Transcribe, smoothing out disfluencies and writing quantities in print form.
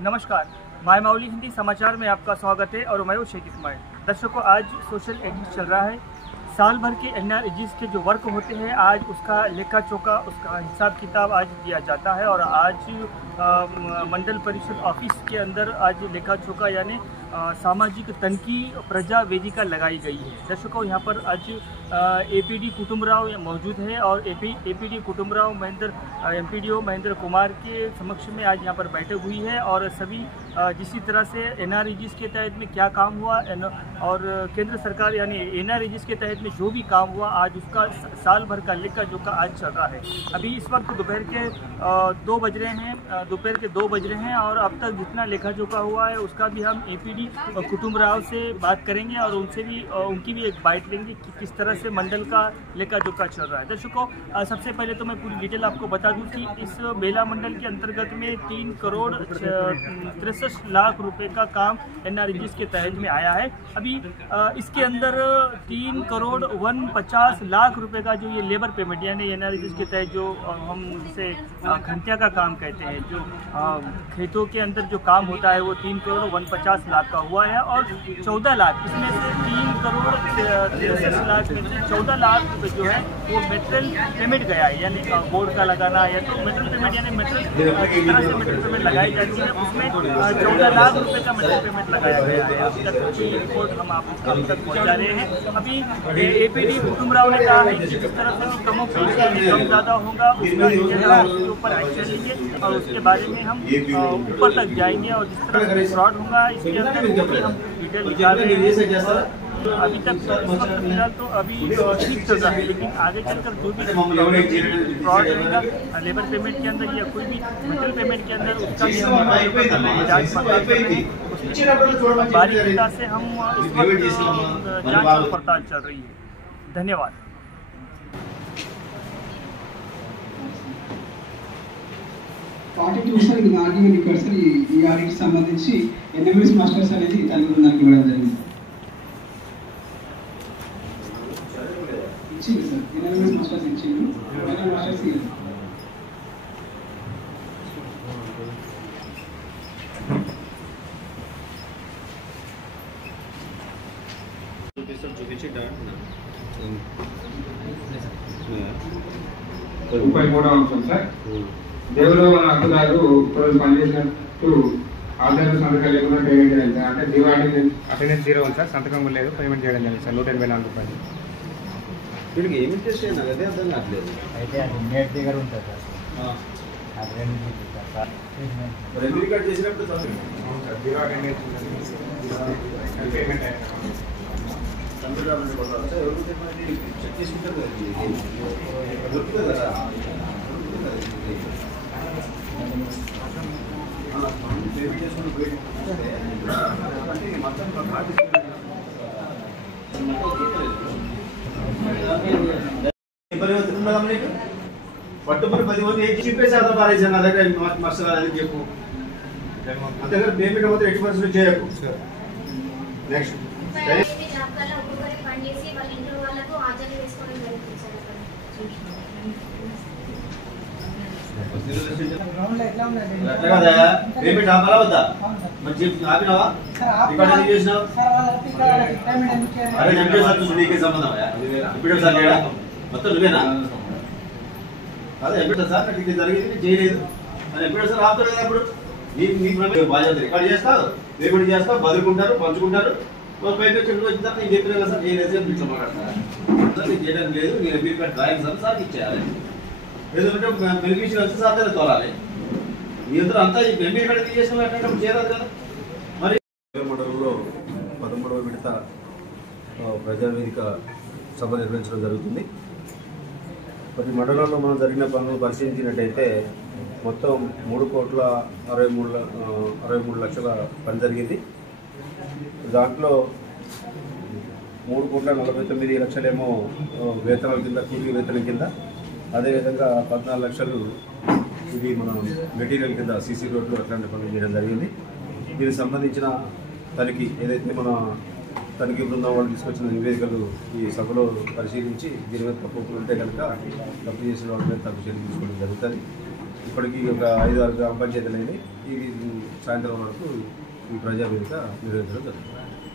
नमस्कार, माय माउली हिंदी समाचार में आपका स्वागत है और मैं हूं शेख इस्माइल। दर्शकों, आज सोशल एडिट चल रहा है। साल भर के एनआरईजीएस के जो वर्क होते हैं आज उसका लेखा चोखा, उसका हिसाब किताब आज दिया जाता है और आज मंडल परिषद ऑफिस के अंदर आज लेखा चोखा यानी सामाजिक तनकी प्रजा वेदिका लगाई गई है। दर्शकों, यहाँ पर आज एपीडी कुटुंबराव मौजूद है और एपीडी कुटुंबराव एमपीडीओ महेंद्र कुमार के समक्ष में आज यहाँ पर बैठक हुई है और सभी जिस तरह से एनआरईजीएस के तहत में क्या काम हुआ और केंद्र सरकार यानी एनआरईजीएस के तहत में जो भी काम हुआ आज उसका साल भर का लेखा जोखा आज चल रहा है। अभी इस वक्त दोपहर के 2 बज रहे हैं और अब तक जितना लेखा जोखा हुआ है उसका भी हम एपीडी कुटुंबराव से बात करेंगे और उनसे भी उनकी भी एक बाइट लेंगे कि किस तरह से मंडल का लेखा जोखा चल रहा है। दर्शकों, सबसे पहले तो मैं पूरी डिटेल आपको बता दूं कि इस मेला मंडल के अंतर्गत में 3 करोड़ 63 लाख रुपए का काम एनआरईजीएस के तहत में आया है। अभी इसके अंदर 3 करोड़ 50 लाख रुपए का जो ये लेबर पेमेंट यानी एनआरईजीएस के तहत जो हम जिसे खंतिया का काम कहते हैं, जो खेतों के अंदर जो काम होता है वो 3 करोड़ 50 लाख का हुआ है और 14 लाख इसमें से 3 करोड़ 63 लाख में से 14 लाख रुपये जो है वो मेटेरियल पेमेंट गया है यानी बोर्ड का लगाना या तो मेटेरियल पेमेंट यानी मेटेरियल पेमेंट लगाई जाती है उसमें 14 लाख रुपए का मेटेरियल पेमेंट लगाया गया है। अभी तक की रिपोर्ट हम आपको तक पहुँचा रहे हैं। अभी एपीडी कुटुंबराव ने कहा है कि जिस तरह से कमों पेश कम ज़्यादा होगा उसके ऊपर एक्शन लेंगे और उसके बारे में हम ऊपर तक जाएंगे और जिस तरह से फ्रॉड होगा इसके अंदर वो भी हम डिटेल निकाल रहे हैं। अभी तक इस वक्त फिलहाल तो अभी ठीक चल रहा है, लेकिन आगे चलकर जो भी फ्रॉड रहेगा लेबर पेमेंट के अंदर या कोई भी मेटल पेमेंट के अंदर उसका भी हम जांच बारीकता से हम इस वक्त जांच और पड़ताल चल रही है। धन्यवाद। పార్టీ చూసారు ఇది ఆర్గ్యుమెంట్ ఇక్కడ సార్ ఈ ఆర్డర్కి సంబంధించి ఎన్ఎంఎస్ మాస్టర్స్ అనేది తల్లి బృందానికి ఇవ్వడం జరిగింది. ఇచ్చింది సార్ ఎన్ఎంఎస్ మాస్టర్స్ ఇచ్చింది ఎన్ఎంఎస్ మాస్టర్స్ రూపాయి 3వ అంశం సార్ దేవుడు మన హక్కుదారు పనిచేసినట్టు ఆధార్ సంతకం లేకుండా పేమెంట్ చేయాలి సార్. అంటే జీరో అటెండెన్స్ 0 ఉంది సార్, సంతకం లేదు, పేమెంట్ చేయడం జరిగింది సార్ 184 రూపాయలు. వీళ్ళకి ఏమి ఇంట్రెస్ట్ అయినా అదే అర్థం కావట్లేదు. అయితే అది నెట్ దగ్గర ఉంటుంది సార్. అది రెండు రికార్డ్ చేసినప్పుడు అవును సార్, జీరో అటెండెన్స్ పేమెంట్ అయ్యారు. ఎవరు చెక్ చేసుకుంటారు కదా, దొరుకుతుంది కదా. పట్టుబడి 10 మంది చెప్పేసి అర్థం పారేసాను నా దగ్గర మస్తు అది చెప్పు అంత దగ్గర పేమెంట్ మాత్రం 80% చేయకు. నెక్స్ట్ పేమెంట్ ఆపాలా వద్దా? మంచి ఆపినావా? రికార్డ్ ఎందుకు చేసినావు? అరే ఎంపీ సార్ చూసి నీకే సంబంధం ఎంపీ సార్ లేడా? మొత్తం నువ్వేనా? అదే ఎంపీ సార్ నాకు ఇది జరిగింది చేయలేదు అని ఎంపీ సార్ ఆపుతారు కదా. అప్పుడు నీకు బాధ్యత రికార్డ్ చేస్తావు, పేమెంట్ చేస్తావు, బదులుకుంటారు, పంచుకుంటారు. పేమెంట్ వచ్చిన తర్వాత నేను చెప్పినా కదా సార్ చేయలేదు సార్ ఇట్లా మాట్లాడతాను నేను చేయడం లేదు, నేను ఎంపీ డ్రాయింగ్ సార్ సార్ ఇచ్చేయాలి ఏదంటే బెనిఫిషియల్ వచ్చి సార్ దగ్గర తోలాలి. మీ ఇద్దరు అంతా ఎంపీ కాడ తీసేసిన ఎట్లా చేయరాదు కదా. మరి మండలంలో 13వ విడత ప్రజావేదిక సభ నిర్వహించడం జరుగుతుంది. ప్రతి మండలంలో మనం జరిగిన పనులు పరిశీలించినట్టయితే మొత్తం 3,63 లక్షల పని జరిగింది. దాంట్లో 3,49 లక్షలేమో వేతనాల కింద, కూలీ వేతనం కింద, అదేవిధంగా 14 లక్షలు ఇది మన మెటీరియల్ కింద సీసీ రోడ్లు అట్లాంటి పనులు చేయడం జరిగింది. దీనికి సంబంధించిన తనిఖీ ఏదైతే మన తనిఖీ బృందం వాళ్ళు తీసుకొచ్చిన నివేదికలు ఈ సభలో పరిశీలించి దీని మీద తప్పులు ఉంటే కనుక తప్పు చేసిన వాళ్ళ మీద తప్పు చర్యలు తీసుకోవడం జరుగుతుంది. ఇప్పటికీ ఒక 5-6 గ్రామ పంచాయతీలు అయినాయి. ఇది సాయంత్రం వరకు ఈ ప్రజావేదిక నిర్వహించడం జరుగుతుంది.